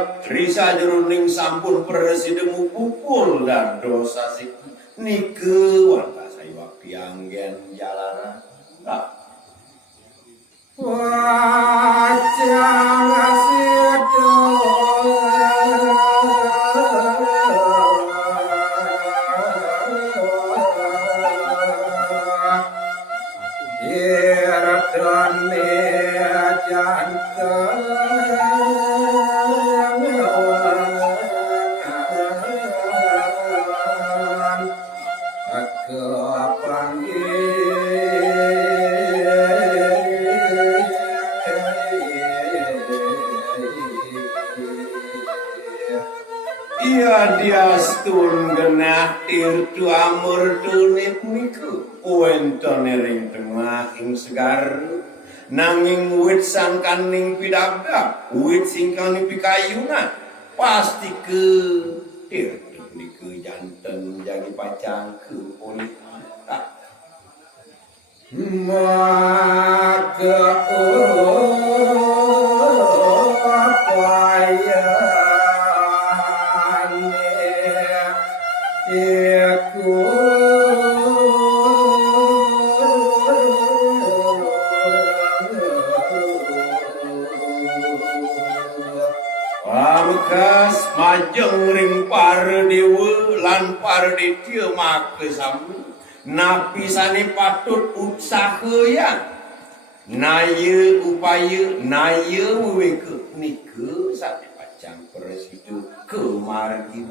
bidabdak risa jeruning sampun presiden pupul dan dosa sik nike wanta saya pianggen jalanan wajah asido iradane jantan diastun genah irtu amur tunit niku wonten ing tengah ing segar nanging wit sangkaning pidabdak wit singkaning pikayunan pasti ke irtu niku janten jagi pacang ke olih maka Bakas majeng ring para dewa lan para detya make sami napi sane patut usahayan naya upaya naya weweke nika sate pacang presidu kemargi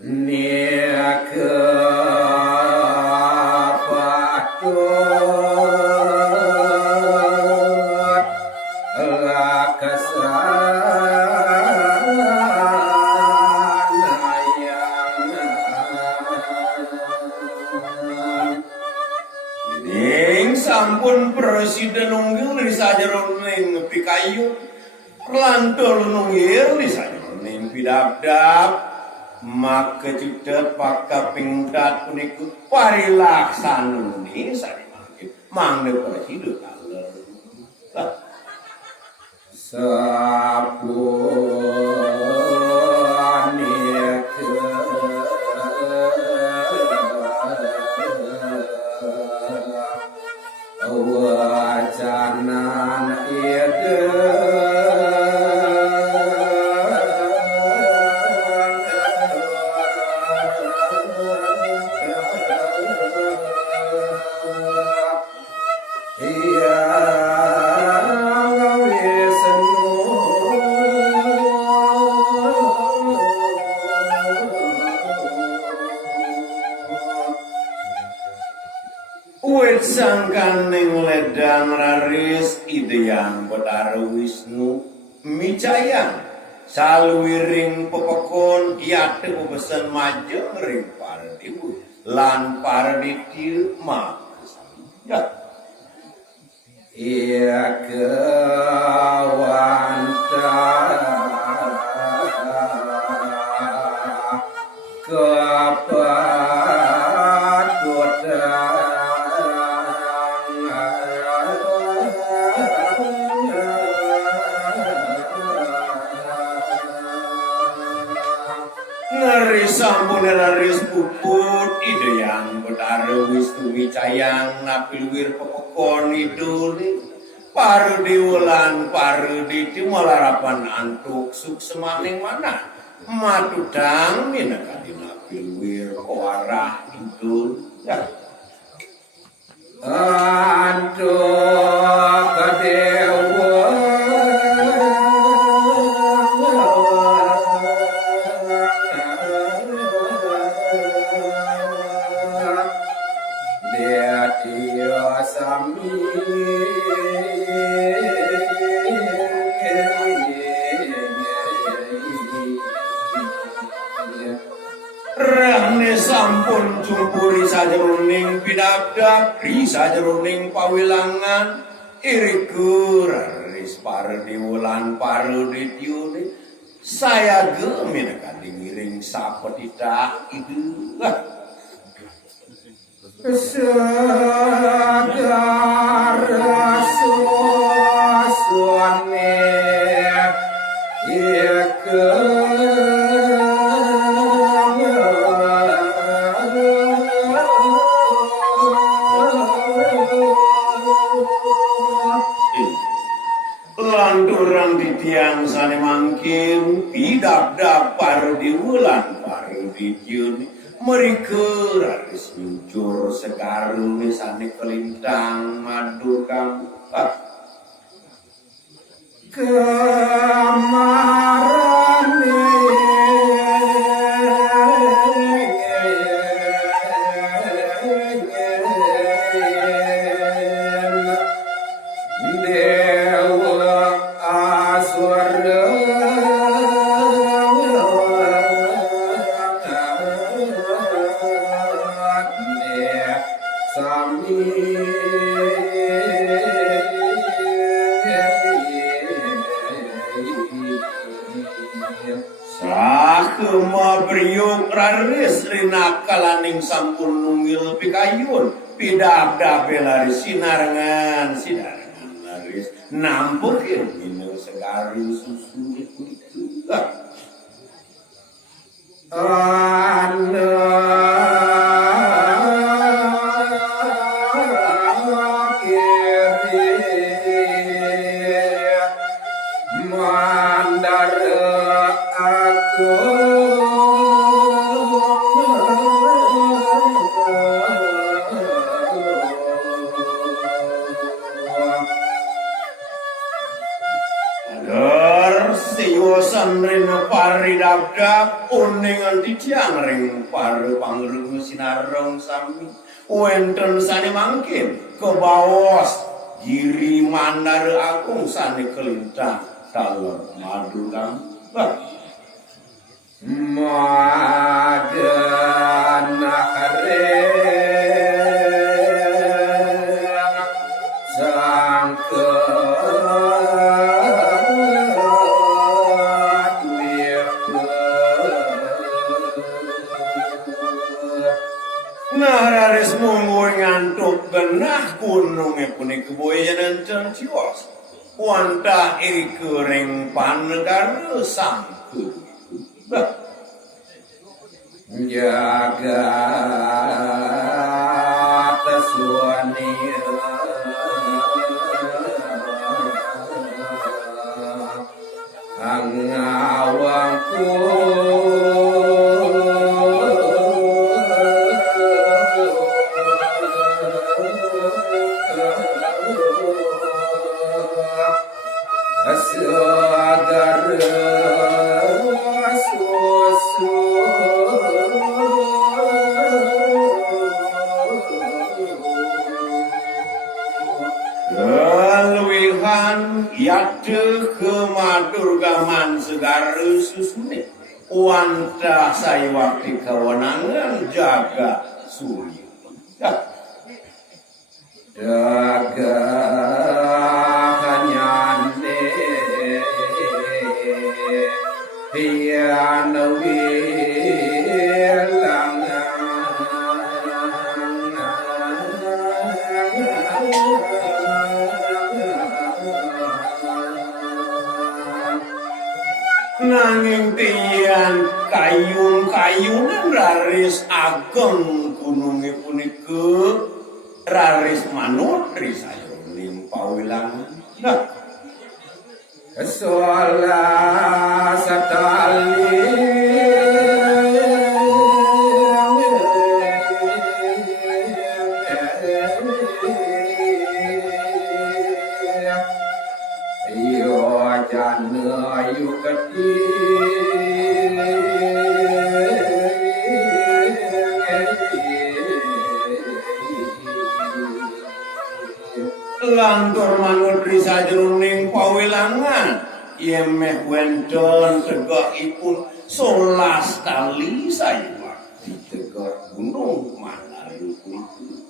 niaka patut sampun presiden nunggil di sajeroning pikayu perlantul nunggil di sajeroning pidabdab maka cudet paka pingdat puniku parilaksan ini sari mangde presiden kaler wajanan ide sangkaning ledang raris ideang Betara Wisnu micayang saluwiring pepekon yate pebesen majeng ring para dewa lan para detya makasami ia kewanta kepatutan sampun raris puput ide yang Betara Wisnu micayang napilwir pepekon idul para dewa lan para detya malarapan antuk suk semaning manah matudang minangka napilwir koarah idul antuk kadewa sampun cumpuri sajeroning pidabdak ri sajeroning pawilangan iriku raris para dewa lan para detya saya geminaka dingiring sapetidak itu Sekar Alit Wayang sane mangkin pidabda pardi wulan pardi juni mereka raris muncul sekarang sane kelintang madu kamu raris rina kalaning sampun nunggil pikayun pidabda belari sinarengan laris nampukin minum sekari susu paridabda uningan titiang ring pare pangrung sinarong sami wenten sane mangkin ke bawas Giri Mandara Agung sane kelintang talor madu kang madana hare sangke raris munggu ngantuk genah gunungnya punik keboyan dan cios wanta ikering panegara sangku jaga tesuani angawangku yade kemadurgaman segar susune wanta saya waktu kewenangan jaga Suling jaga hanyane pianawi nanging tiyan kayun-kayunan raris ageng gununge punika raris manutri sayuning pawilangan nah soala satali lantur manutri sajroning pawilangan yemeh wenten tegakipun 11 kali saya di tegak gunung Mandara Giri Pupuh